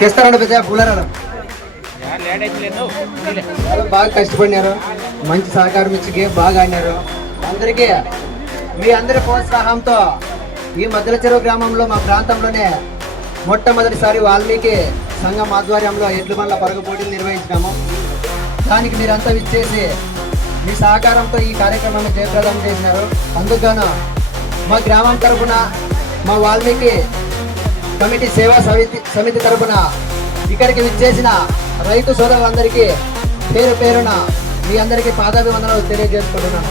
తెస్తారండి పెద్ద కూలరాలు బాగా కష్టపడినారు, మంచి సహకారం ఇచ్చి బాగా ఆడినారు. అందరికీ మీ అందరి ప్రోత్సాహంతో ఈ మద్దెల చెరువు గ్రామంలో మా ప్రాంతంలోనే మొట్టమొదటిసారి వాల్మీకి సంఘం ఆధ్వర్యంలో ఎడ్ల బండ్ల పరుగు పోటీలు నిర్వహించినాము. దానికి మీరంతా విచ్చేసి మీ సహకారంతో ఈ కార్యక్రమాన్ని జయప్రదం చేసినారు. అందుకను మా గ్రామం తరఫున, మా వాల్మీకి కమిటీ సేవా సమితి తరఫున ఇక్కడికి విచ్చేసిన రైతు సోదరులందరికీ పేరు పేరున మీ అందరికీ పాదాభివందనాలు తెలియజేసుకుంటున్నాను.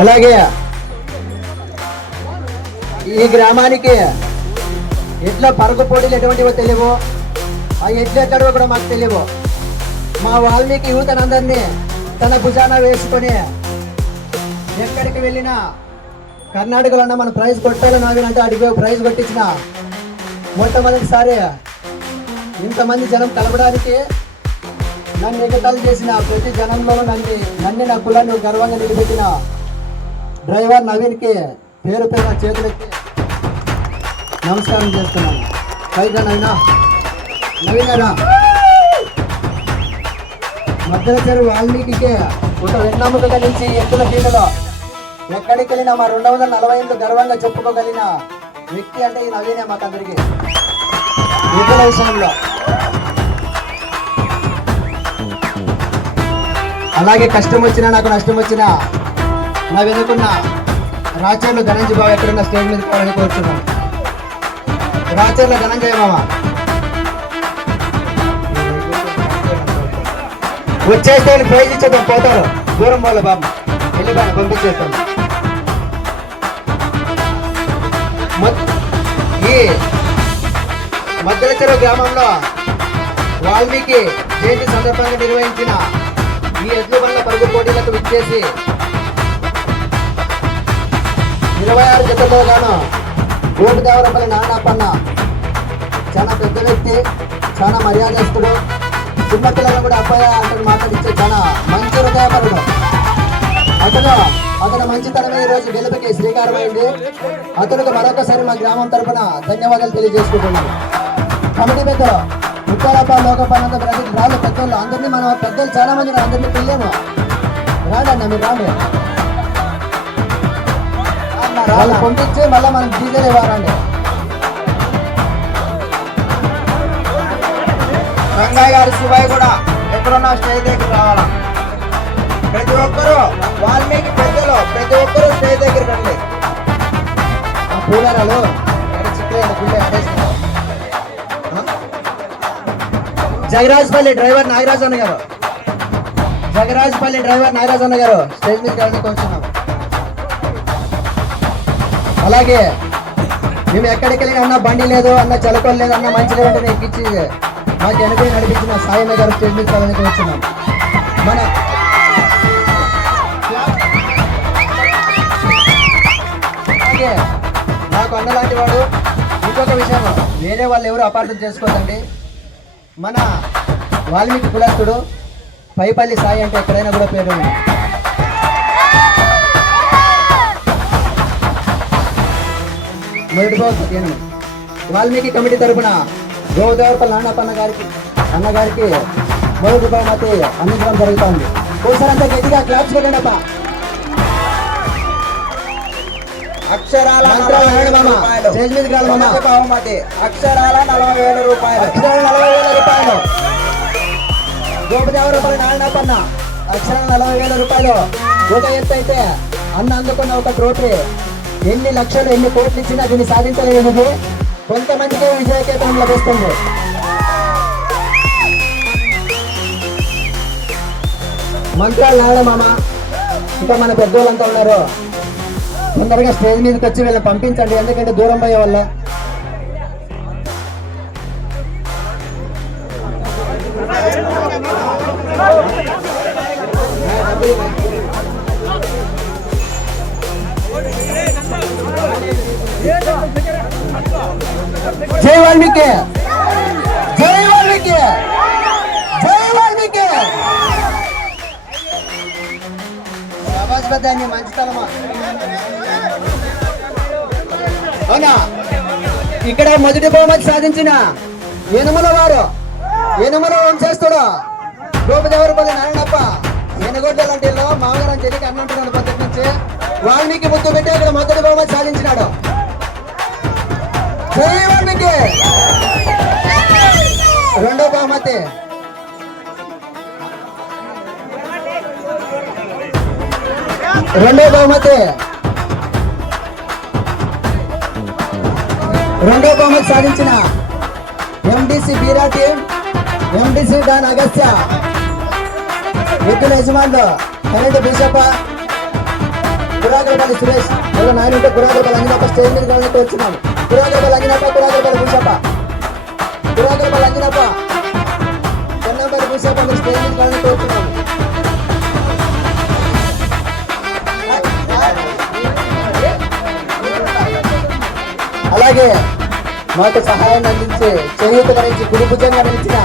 అలాగే ఈ గ్రామానికి ఎడ్ల పరుగు పోటీలు ఎటువంటివో తెలియవు, ఆ ఎడ్లు ఎక్కడో కూడా మాకు తెలియవు. మా వాల్మీకి యువతనందరినీ తన భుజాన వేసుకొని ఎక్కడికి వెళ్ళినా కర్ణాటకలో ఉన్న మన ప్రైజ్ కొట్టాలని ఆగినంటే అడిగి ప్రైజ్ కొట్టించిన మొట్టమొదటిసారి ఇంతమంది జనం కలపడానికి నన్ను ఎగతాళి చేసిన ప్రతి జనంలో నన్ను నా కులాన్ని గర్వంగా నిలబెట్టిన డ్రైవర్ నవీన్కి పేరు పేరు చేతులెత్తి నమస్కారం చేస్తున్నాను. పైగా నవీనరా మద్దెల చెరువు వాల్మీకి ఒక వెన్నముకగా నుంచి ఎత్తుల పీటలో ఎక్కడికి వెళ్ళినా మా 248 గర్వంగా చెప్పుకోగలిగిన వ్యక్తి అంటే ఈ నవీనే మాకందరికి ఎద్దుల విషయంలో. అలాగే కష్టం వచ్చినా నాకు నష్టం వచ్చినా నా వెనుకున్న రాచర్ల ధనంజయ బాబు ఎక్కడున్న స్టేజ్ మీద పోవాలని కోరుతున్నాను. రాచర్ల ధనంజయ మామ వచ్చేస్తే ప్రైజ్ ఇచ్చేద్దాం, పోతారు దూరం వాళ్ళ బాబు వెళ్ళిపోయి పంపించేస్తాం. ఈ మద్దెల చెరువు గ్రామంలో వాల్మీకి జయంతి సందర్భంగా నిర్వహించిన ఈ ఎడ్ల బండ్ల పరుగు పోటీలకు విచ్చేసి 26 జతల్లో గాను గోపిదేవరపల్లి నారాయణప్పన్న చాలా పెద్ద వ్యక్తి, చాలా మర్యాదస్తుడు, చిన్నపిల్లలను కూడా అబ్బాయి అంటే మాట్లాడించే చాలా మంచి హృదయపరుడు. అతను మంచితనమే ఈరోజు గెలుపుకి శ్రీకారమైంది. అతనికి మరొకసారి మా గ్రామం తరఫున ధన్యవాదాలు తెలియజేసుకుంటున్నాను. కమిటీ పెద్దలు ఉత్తరప్ప లోకపాలంత ప్రజలు రాళ్ళు పెద్దలు అందరినీ మన పెద్దలు చాలా మంది అందరినీ పిల్లేము రాండి అన్న, మీరు రాండి. వాళ్ళు పంపించి మళ్ళీ మనం డీజల్ ఇవ్వాలండి. రంగయ్య గారు శివయ్య కూడా ఎక్కడున్నా స్టేజ్ దగ్గర రావాలా. ప్రతి ఒక్కరూ వాల్మీకి పెద్దలు ప్రతి ఒక్కరూ స్టేజ్ దగ్గర రండి. ఆ పూలరాలు జగరాజ్పల్లి డ్రైవర్ నాగరాజ్ అన్న గారు, జగరాజ్పల్లి డ్రైవర్ నాగరాజ్ అన్న గారు స్టేజ్ మీద రండి కూర్చున్నాం. అలాగే మేము ఎక్కడికి వెళ్ళినా అన్న బండి లేదు, అన్న చలకలు లేదు, అన్న మంచి లేదంటే ఎక్కించి మాకు వెనుకని నడిపించిన సాయన్న గారు స్టేజ్ మీద కావాలని వచ్చినాం. మన అలాగే నాకు అన్నలాంటి వాడు. ఇంకొక విషయం, వేరే వాళ్ళు ఎవరు అపార్థం చేసుకోదండి. మన వాల్మీకి కులస్తుడు పైపల్లి సాయి అంటే ఎక్కడైనా కూడా పేరు ఉంది. వాల్మీకి కమిటీ తరఫున గోదేవరపల్లి నారాయణప్ప అన్నగారికి మొదటి బహుమతి అందించడం జరుగుతుంది. ఒకసారి అంతా గట్టిగా క్లాప్స్ కొట్టండి అప్ప. అక్షరాల 40,000 బహుమతి, అక్షరాల 40,000 రూపాయలు, అక్షరాల 40,000 రూపాయలు. గోపదేవరపల్లి నారాయణప్పన్న అక్షరాల 40,000 రూపాయలు. ఒక ఎత్తు అయితే అన్న అందుకున్న ఒక ట్రోఫీ ఎన్ని లక్షలు ఎన్ని కోట్లు ఇచ్చినా దీన్ని సాధించలేనిది కొంతమందికి విజయకేతనం లభిస్తుంది. మంత్రాలు నారాయణమామ ఇంకా మన పెద్దోళ్ళంతా ఉన్నారు. తొందరగా స్టేజ్ మీదకి వచ్చి వీళ్ళని పంపించండి, ఎందుకంటే దూరం పోయే వల్ల. జై వాల్మీకి, జై వాల్మీకి, జై వాల్మీకి. పెద్ద మంచి స్థలమా అవునా? ఇక్కడ మొదటి బహుమతి సాధించిన యనమల వారు, యనమల వంశస్థుడు గోపదేవరపల్లి నారాయణప్ప ఎనగొడ్డలంటే మామగారు చెల్లికి అన్నంటున్నాడు పద్ధతి నుంచి. వాల్మీకి ముద్దు పెట్టి ఇక్కడ మొదటి బహుమతి సాధించినాడు. జై వాల్మీకి. రెండో బహుమతి సాధించిన ఎండిసి బీరాటి, ఎండిసి డాన్ అగస్త్య, ఎద్దుల యజమానులు కరెంటు బీసప్ప, కురాగరపల్లి సురేష్ ఎవరో నాయనంటే కురాగరపల్లి అంజనప్ప స్టేజ్ మీద కావాలంటే వచ్చినాము. కురాగరపల్లి అంజనప్ప, కురాగరపల్లి బీసప్ప, కురాగరపల్లి అంజనప్ప, చెన్నంపల్లి బీసప్ప మీరు స్టేజ్ మీద కావాలంటే వచ్చినాము. అలాగే మాకు సహాయాన్ని అందించి చేయూతగా నుంచి గురుభుజంగా నిలిచిన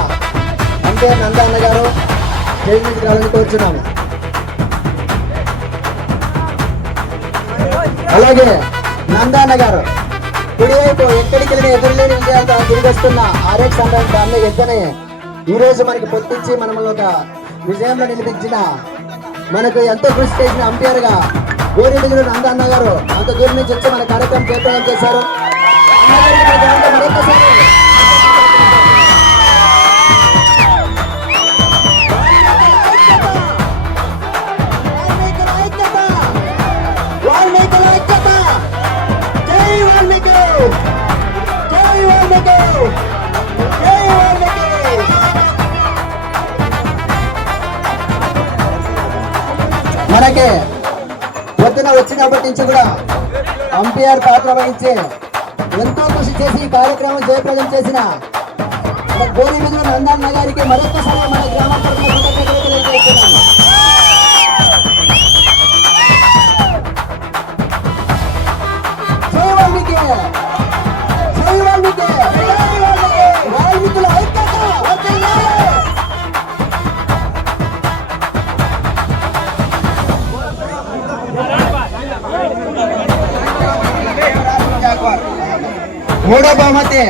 అంటే నంద అన్నగారు స్టేజ్ మీద కావాలని కోరుచున్నాము. అలాగే నందాన్న గారు కుడివైపు ఎక్కడికి వెళ్ళిన ఎదురులేని విజయాలతో తిరిగి వస్తున్న ఆర్ఎక్స్ సంబంధించిన అన్న ఎద్దనే ఈ రోజు మనకి పొత్తించి మనల్ని ఒక విజయంలో నిలిపించిన మనకు ఎంతో కృషి చేసిన అంపైర్ గా గోరిమిగులు నందన్న గారు అంత దూరం నుంచి వచ్చి మన కార్యక్రమం చేపట్టడం చేశారు. మనకి పొద్దున వచ్చినప్పటి నుంచి కూడా అంపైర్ పాత్ర వహించి ఎంతో కృషి చేసి ఈ కార్యక్రమం జయప్రదం చేసిన గోరిమిగుల నందన్న గారికి మరొకసారి మన గ్రామ మూడో బహుమతి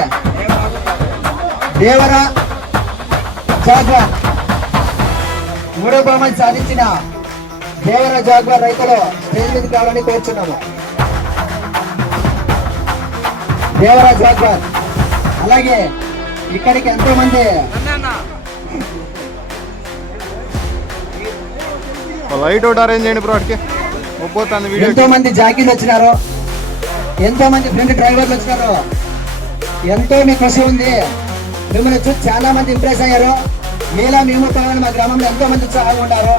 దేవర జాగ్వార్. మూడో బహుమతి సాధించిన దేవర జాగ్వార్ రైతులు స్టేజ్ మీద కావాలని కోరుచున్నాము. దేవర జాగ్వార్. అలాగే ఇక్కడికి ఎంతో మంది లైట్ అవుట్ అరేంజ్ చేయండి బ్రో. ఎంతో మంది జాకీలు వచ్చినారు, ఎంతో మంది ఫ్రెండ్ డ్రైవర్లు వచ్చినారు. ఎంతో మీ కృషి ఉంది. మిమ్మల్ని చూసి చాలా మంది ఇంప్రెస్ అయ్యారు. మీలా మేము కావాలని మా గ్రామంలో ఎంతో మంది ఉత్సాహంగా ఉంటారు.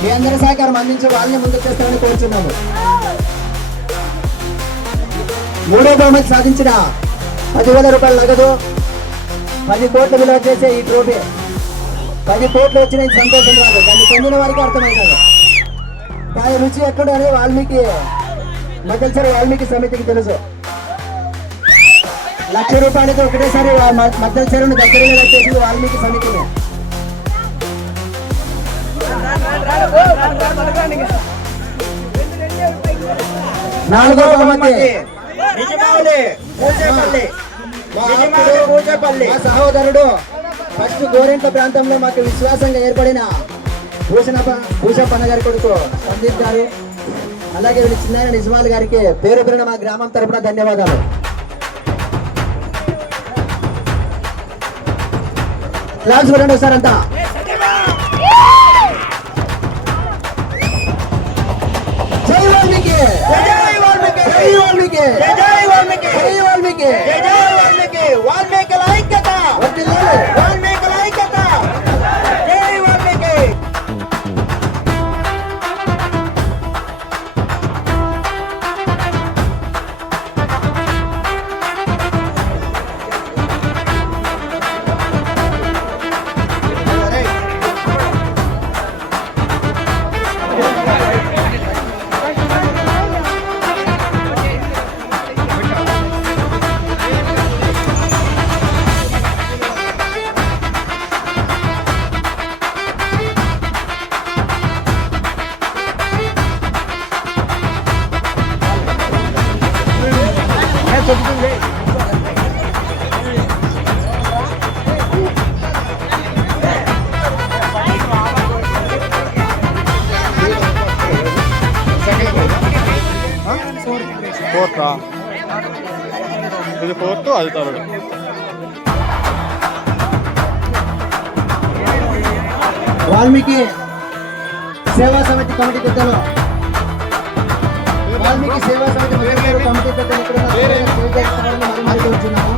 మీ అందరి సహకారం అందించి వాళ్ళని ముందుకు చేస్తామని కోరుచున్నాము. మూడో బహుమతి సాధించిన 10,000 రూపాయల నగదు, 10 కోట్లు విలువ చేసే ఈ ట్రోఫీ. 10 కోట్లు వచ్చిన సంతోషం రాదు, దాన్ని పొందిన వారికి అర్థమవుతుంది. దాని రుచి ఎక్కడని వాల్మీకి మద్దెలచెరువు వాల్మీకి సమితికి తెలుసు. 1,00,000 రూపాయలతో ఒకటేసారి మద్దెలచెరువును దగ్గరగా వచ్చేసి వాల్మీకి సమితిని. నాలుగో బహుమతి మా సహోదరుడు ఫస్ట్ గోరెంట్ల ప్రాంతంలో మాకు విశ్వాసంగా ఏర్పడిన భూషప్పన్న గారి కొడుకు సందీప్ గారు, అలాగే వీళ్ళు చిన్న నిజమాల్ గారికి పేరు పేరున మా గ్రామం తరపున ధన్యవాదాలు. క్లాస్ చూడండి ఒకసారి అంతా. జై వాల్మీకి, జై వాల్మీకి, జై వాల్మీకి, జై వాల్మీకి, జై వాల్మీకి, జై వాల్మీకి. వాల్మీకి ఐక్యత, వాల్మీకి ఐక్యత, జై వాల్మీకి. ఇది ఫోర్త్, అది థర్డ్. వాల్మీకి సేవా సమితి కమిటీ పెద్దలు, వాల్మీకి సేవా సమితి కమిటీ పెద్దలు ఇక్కడ మరి మరి కోరుచున్నాము.